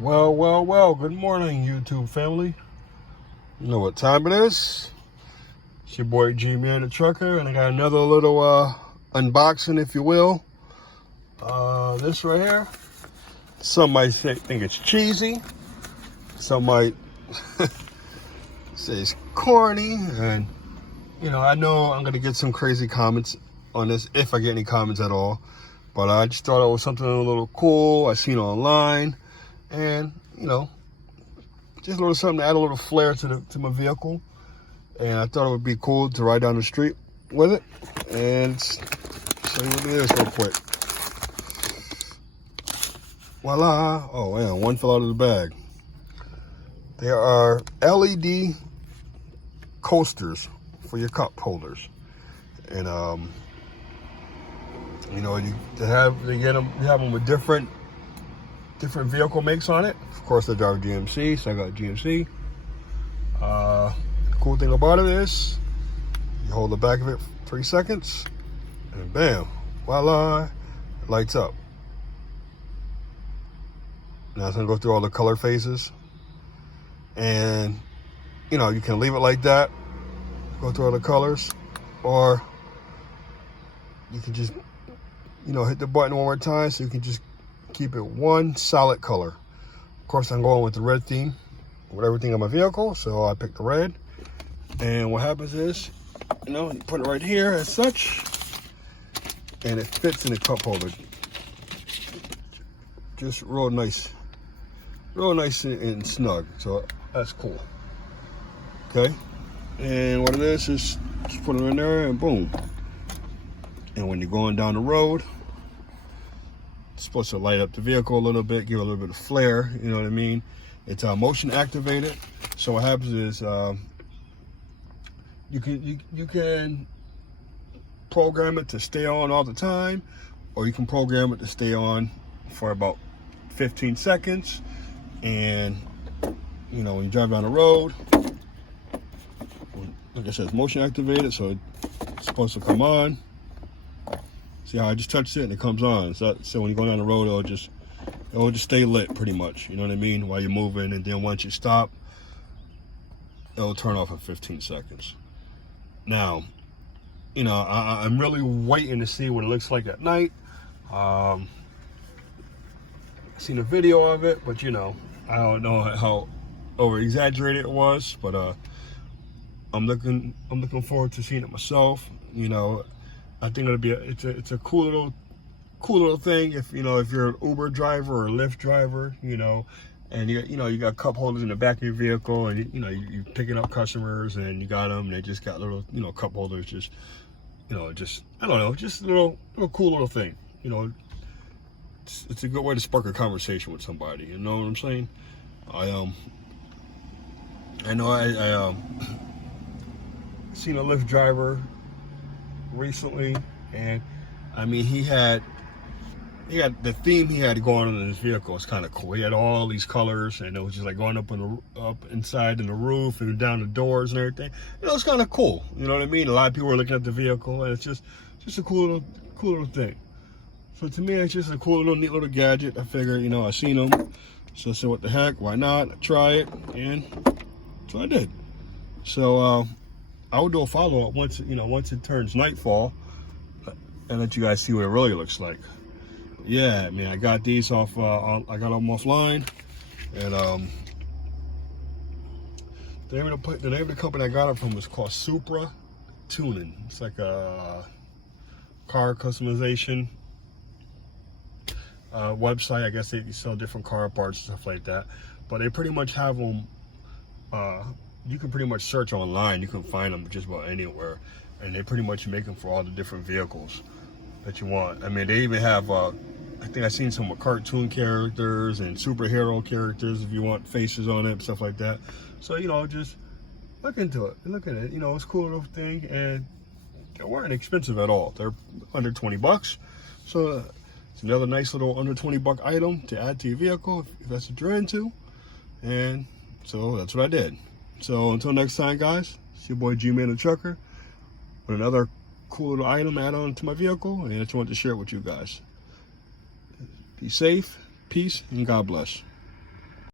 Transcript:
Well, good morning, YouTube family. You know what time it is? It's your boy G-Man the Trucker, and I got another little unboxing, if you will. This right here. Some might think it's cheesy. Some might say it's corny. And, you know, I know I'm going to get some crazy comments on this, if I get any comments at all. But I just thought it was something a little cool. I seen it online. And, you know, just a little something to add a little flair to my vehicle. And I thought it would be cool to ride down the street with it. And show you what it is real quick. Voila. Oh, man, one fell out of the bag. There are LED coasters for your cup holders. And, you know, you have them with different vehicle makes on it. Of course, I drive GMC, so I got GMC. The cool thing about it is you hold the back of it for 3 seconds, and bam, voila, it lights up. Now it's gonna go through all the color phases, and you know, you can leave it like that, go through all the colors, or you can just, you know, hit the button one more time so you can just keep it one solid color. Of course, I'm going with the red theme with everything on my vehicle, so I picked the red. And what happens is, you know, you put it right here as such, and it fits in the cup holder. Just real nice and snug. So that's cool. Okay, and what it is just put it in there and boom. And when you're going down the road, it's supposed to light up the vehicle a little bit, give it a little bit of flair, you know what I mean? It's motion activated. So what happens is you can program it to stay on all the time, or you can program it to stay on for about 15 seconds. And you know, when you drive down the road, like I said, it's motion activated, so it's supposed to come on. See how I just touched it and it comes on. So when you go down the road, it'll just stay lit pretty much. You know what I mean? While you're moving, and then once you stop, it'll turn off in 15 seconds. Now, you know, I'm really waiting to see what it looks like at night. I've seen a video of it, but you know, I don't know how over exaggerated it was. But I'm looking forward to seeing it myself. You know, I think it'll be it's a cool little thing if you're an Uber driver or a Lyft driver, you know, and you got cup holders in the back of your vehicle, and you're picking up customers, and you got them, and they just got little cup holders, just I don't know, just a little cool little thing, you know. It's a good way to spark a conversation with somebody, you know what I'm saying? I seen a Lyft driver recently, and I mean, he had the theme he had going on in his vehicle. It's kind of cool. He had all these colors, and it was just like going up inside in the roof and down the doors and everything. You know, it's kind of cool. You know what I mean? A lot of people were looking at the vehicle, and it's just a cool little thing. So to me, it's just a cool little neat little gadget. I figured, you know, I seen them, so I said, what the heck? Why not? I try it, and so I did. So I will do a follow-up once it turns nightfall, and let you guys see what it really looks like. Yeah, I mean, I got these off. I got them offline, and the name of the company I got it from was called Supra Tuning. It's like a car customization website. I guess they sell different car parts and stuff like that. But they pretty much have them. You can pretty much search online. You can find them just about anywhere, and they pretty much make them for all the different vehicles that you want. I mean, they even have I think I've seen some with cartoon characters and superhero characters if you want faces on it, stuff like that. So, you know, just look into it. Look at it. You know, it's a cool little thing, and they weren't expensive at all. They're under 20 bucks. So it's another nice little under 20 buck item to add to your vehicle if that's what you're into. And so that's what I did. So until next time, guys, it's your boy G-Man the Trucker with another cool little item add on to my vehicle, and I just wanted to share it with you guys. Be safe, peace, and God bless.